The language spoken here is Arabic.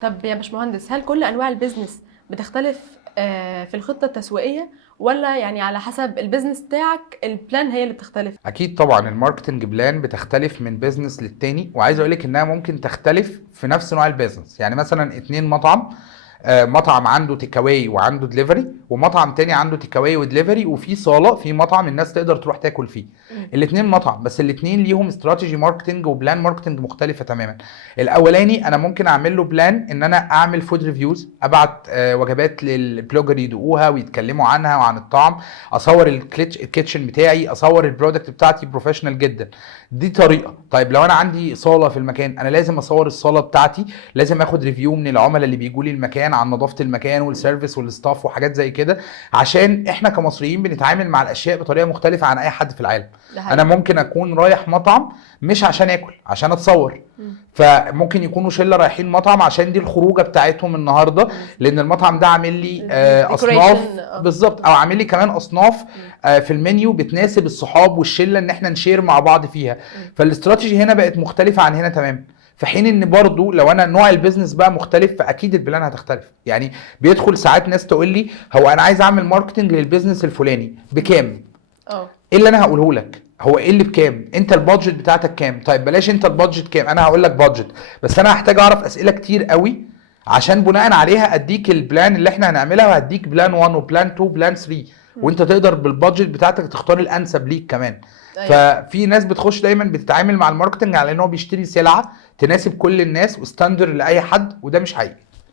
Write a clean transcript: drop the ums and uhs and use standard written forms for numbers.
طب يا باشمهندس، هل كل انواع البيزنس بتختلف في الخطه التسويقيه، ولا يعني على حسب البيزنس بتاعك البلان هي اللي بتختلف؟ اكيد طبعا الماركتنج بلان بتختلف من بيزنس للتاني، وعايز اقولك انها ممكن تختلف في نفس نوع البيزنس. يعني مثلا اتنين مطعم، مطعم عنده تيك اواي وعنده دليفري، ومطعم تاني عنده تيك اواي ودليفري، وفي صاله في مطعم الناس تقدر تروح تاكل فيه. مم. الاتنين مطعم، بس الاتنين ليهم استراتيجي ماركتنج وبلان ماركتنج مختلفه تماما. الاولاني انا ممكن اعمل له بلان ان انا اعمل فود ريفيوز، ابعت وجبات للبلوجر يدوقوها ويتكلموا عنها وعن الطعم، اصور الكيتشن بتاعي، اصور البرودكت بتاعتي بروفيشنال جدا. دي طريقه. طيب لو انا عندي صاله في المكان، انا لازم اصور الصاله بتاعتي، لازم اخد ريفيو من العملاء اللي بيجوا لي المكان عن نظافه المكان والسيرفيس والستاف وحاجات زي كده، عشان احنا كمصريين بنتعامل مع الاشياء بطريقه مختلفه عن اي حد في العالم. ده انا حقيقي. ممكن اكون رايح مطعم مش عشان اكل، عشان اتصور. مم. فممكن يكونوا شله رايحين مطعم عشان دي الخروجه بتاعتهم النهارده، لان المطعم ده عامل لي اصناف. الديكوريشن. بالظبط، او عامل لي كمان اصناف في المنيو بتناسب الصحاب والشله ان احنا نشير مع بعض فيها. فالاستراتيجي هنا بقت مختلفه عن هنا تماما. في حين ان برضو لو انا نوع البيزنس بقى مختلف، فاكيد البلان هتختلف. يعني بيدخل ساعات ناس تقول لي هو انا عايز اعمل ماركتنج للبيزنس الفلاني بكام؟ اه. ايه اللي انا هقوله لك؟ هو ايه اللي بكام؟ انت البادجت بتاعتك كام؟ طيب بلاش انت البادجت كام، انا هقول لك بادجت، بس انا هحتاج اعرف اسئله كتير قوي عشان بناء عليها اديك البلان اللي احنا هنعملها، وهديك بلان 1 وبلان 2 وبلان 3، وانت تقدر بالبادجت بتاعتك تختار الانسب ليك كمان. ايوه. ففي ناس بتخش دايما بتتعامل مع الماركتنج على ان هو بيشتري سلعه تناسب كل الناس وستاندر لاي حد، وده مش حقيقي.